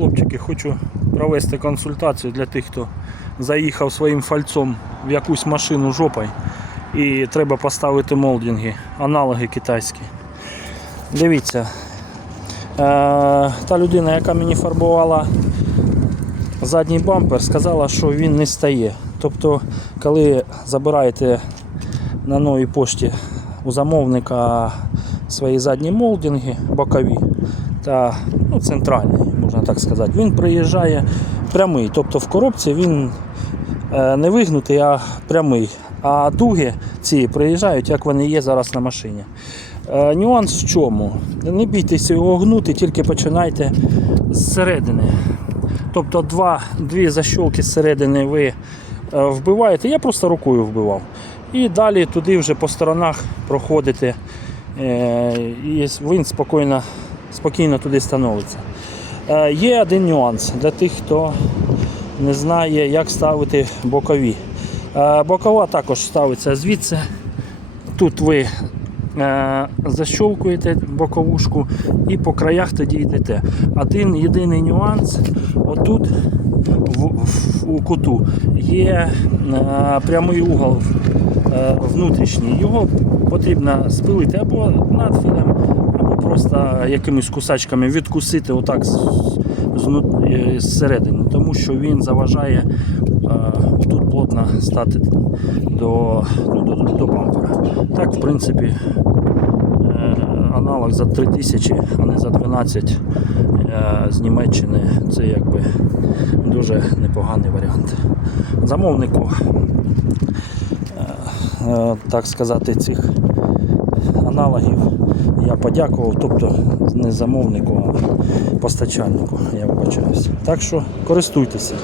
хлопчики, хочу провести консультацію для тих, хто заїхав своїм фальцом в якусь машину жопою і треба поставити молдинги, аналоги китайські. Дивіться, е, та людина, яка мені фарбувала задній бампер, сказала, що він не стає. Тобто, коли забираєте на новій пошті у замовника свої задні молдинги, бокові та ну, центральний, можна так сказати, він приїжджає прямий. Тобто в коробці він е, не вигнутий, а прямий. А дуги ці приїжджають, як вони є зараз на машині. Е, нюанс в чому? Не бійтеся його гнути, тільки починайте зсередини. Тобто два, дві защолки зсередини ви е, вбиваєте. Я просто рукою вбивав. І далі туди вже по сторонах проходите. І він спокійно, спокійно туди становиться. Е, Є один нюанс для тих, хто не знає, як ставити бокові. Е, Бокова також ставиться звідси. Тут ви е, защолкуєте боковушку і по краях тоді йдете. Один єдиний нюанс, отут в, в- у куту є е, прямий угол е, внутрішній. Його потрібно спилити або надфілем, просто якимись кусачками відкусити отак вну- е, зсередини, тому що він заважає е, тут плотно стати до, ну, до, до бампера. Так, в принципі, е, аналог за 3000, а не за 12 е, з Німеччини це якби дуже непоганий варіант. Замовнику, так сказати, цих аналогів я подякував, тобто не замовнику, а постачальнику, я вибачаюся. Так що користуйтеся.